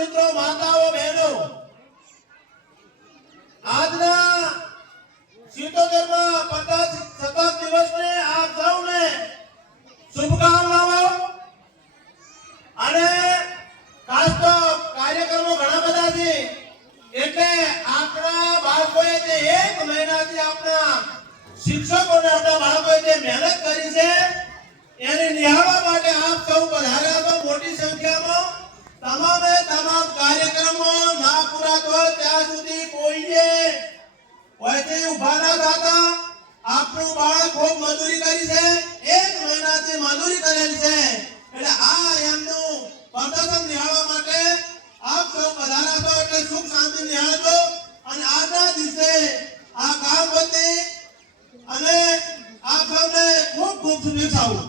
મિત્રો માતાઓ બહેનો આજના સિત્તોતેર માં પચાસ સતાસ દિવસ ને આ સૌને શુભકામનાઓ અને ખાસ તો કાર્યક્રમો ઘણા બધા છે એટલે આપણા બાળકોએ જે એક મહિનાથી આપણા શિક્ષકો ને આપણા બાળકોએ જે મહેનત કરી છે એને નિહાળવા માટે આપ સૌ પધાર્યા તો મોટી સંખ્યામાં તમામે તમામ કાર્યક્રમો ના પૂરા તો ત્યાં સુધી કોઈને વચ્ચે ઉભા ના થતા આપણું બાળક ખૂબ મજૂરી કરી છે એક મહિનાથી મજૂરી કરેલ છે એટલે આ એમનું પ્રદર્શન નિહાળવા માટે આપ સૌ પધારા છો એટલે સુખ શાંતિ નિહાળજો અને આજના દિવસે આ કામ વતી અને આપ સૌને ખૂબ ખૂબ શુભેચ્છાઓ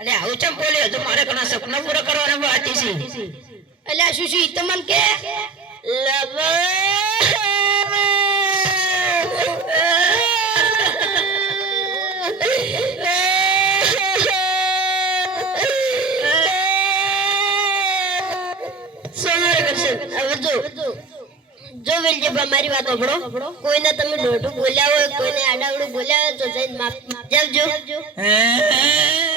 અને આવું ચમ બોલ્યો તો મારે ઘણા સપનો પૂરા કરવાનો બહુ આતી છે એટલે શું શું તમને કે લવ જો મારી વાત સાંભળો કોઈને તમે ઢોઢું બોલ્યા હોય કોઈને આડાવડું બોલ્યા હોય તો જઈને માફી જાવજો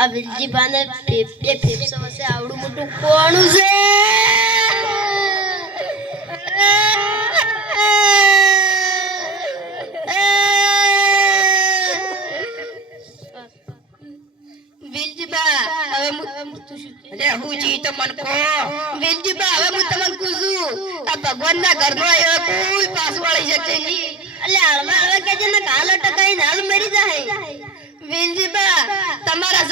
આ વિલજી પાને પેપે પેપસો હશે આવડું મોટું કોણું છે ભગવાન ભગવાનના ઘર નો કોઈ પાસ વાળી શકે નહીં એટલે હાલ કે છે ને કાલ અટકાય ને હાલ મરી જાય વિલજીબા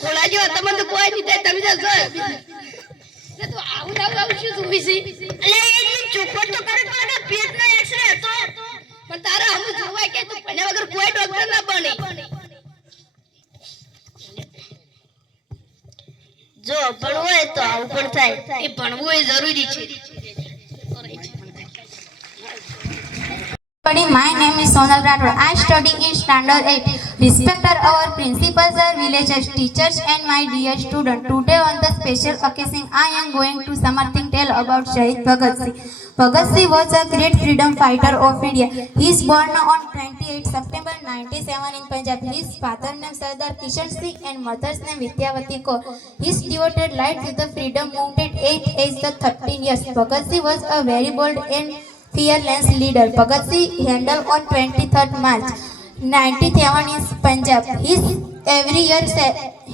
ખોલાજો તમને કોઈ નહીં તમે જ સર તો આવું આવું શું સુવી છે એટલે એ જે તો કરે પણ આ પેટ નો એક્સરે પણ તારા હમ જોવાય કે તું પણ વગર કોઈ ડોક્ટર ના બને જો ભણવું હોય તો આવું પણ થાય એ ભણવું એ જરૂરી છે My name is Sonal Rado. I study in Standard 8. Respected our principal sir, villagers, teachers and my dear student, today on the special occasion I am going to something tell about Shahid Bhagat Singh. Bhagat Singh was a great freedom fighter of India. He is born on 28 September 97 in Punjab. His father name Sardar Kishan Singh and mother's name Vidyavati ko He devoted life to the freedom movement at age the 13 years. Bhagat Singh was a very bold and fearless leader. Bhagat Singh handled on 23rd March ninety seven is Punjab his every year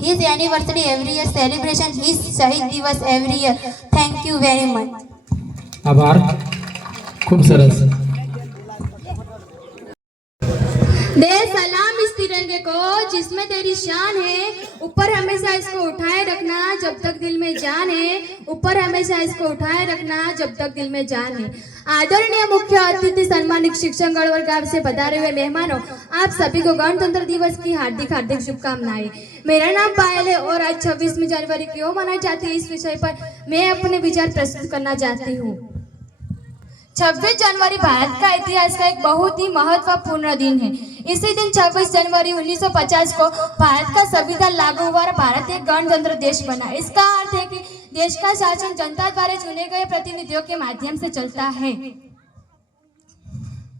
his anniversary every year celebration his શહીદ દિવસ every year thank you very much આભાર ખૂબ સરસ जिसमें तेरी शान है ऊपर हमेशा इसको उठाए रखना जब तक दिल में जान है ऊपर हमेशा इसको उठाए रखना जब तक दिल में जान है आदरणीय मुख्य अतिथि सम्मानित शिक्षक गढ़वर गांव से पधारे हुए मेहमानों आप सभी को गणतंत्र दिवस की हार्दिक हार्दिक शुभकामनाएं मेरा नाम पायल है और आज छब्बीस छब्बीसवीं जनवरी क्यों मनाई जाती है इस विषय पर मैं अपने विचार प्रस्तुत करना चाहती हूँ छब्बीस जनवरी भारत का इतिहास का एक बहुत ही महत्वपूर्ण दिन है इसी दिन 26 जनवरी 1950 को भारत का संविधान लागू हुआ भारत एक गणतंत्र देश बना इसका अर्थ है कि देश का शासन जनता द्वारा चुने गए प्रतिनिधियों के माध्यम से चलता है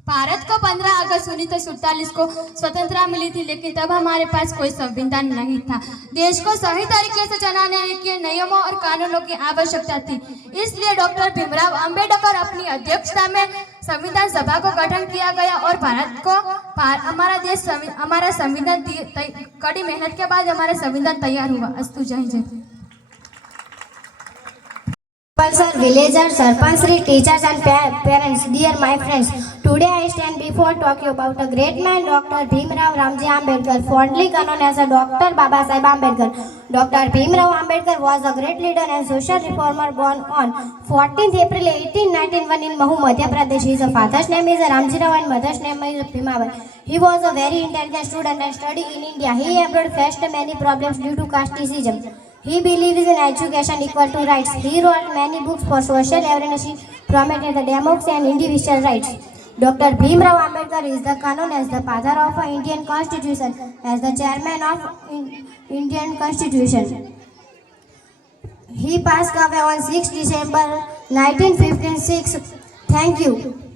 भारत को 15 अगस्त उन्नीस सौ को स्वतंत्रता मिली थी लेकिन तब हमारे पास कोई संविधान नहीं था देश को सही तरीके से चलाने के नियमों और कानूनों की आवश्यकता थी इसलिए डॉक्टर भीमराव अंबेडकर अपनी अध्यक्षता में संविधान सभा को गठन किया गया और भारत को हमारा देश हमारा संविधान कड़ी मेहनत के बाद हमारा संविधान तैयार हुआ अस्तु जय जय sir villager sarpanch sir, teachers and parents dear my friends today I stand before ટોક્યુ about a great main doctor Bhimrao Ramji Ambedkar ફોન્ડલી કનોન as a doctor Baba Saheb Ambedkar doctor Bhimrao Ambedkar was a great leader and social રિફોર્મર Born on fourteenth April eighteen nineteen one in Mahu Madhya Pradesh is a father's name is a રામજીરાવ and mother's name is ભીમાવર he was a very intelligent student and study in India he abroad fest many problems due to કાસ્ટિસિઝમ he believe is in education equal to rights he rote many books four social awareness પ્રોમેટેડ the ડેમોક્સ and individual rights Dr. Bhimrao Ambedkar is the canon as the father of the Indian Constitution, as the chairman of the Indian Constitution. He passed away on 6 December 1956. Thank you.